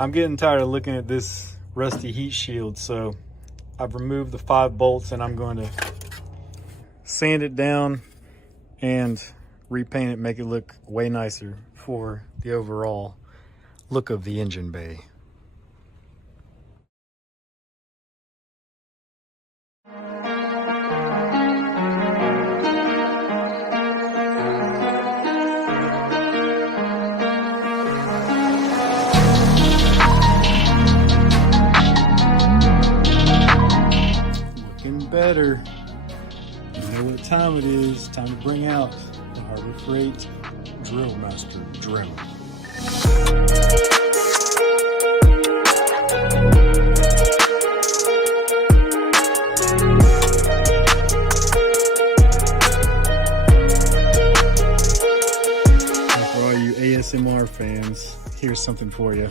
I'm getting tired of looking at this rusty heat shield, so I've removed the 5 bolts and I'm going to sand it down and repaint it, make it look way nicer for the overall look of the engine bay. Looking better. You know what time it is. Time to bring out the Harbor Freight Drill Master drill. And for all you ASMR fans, here's something for you.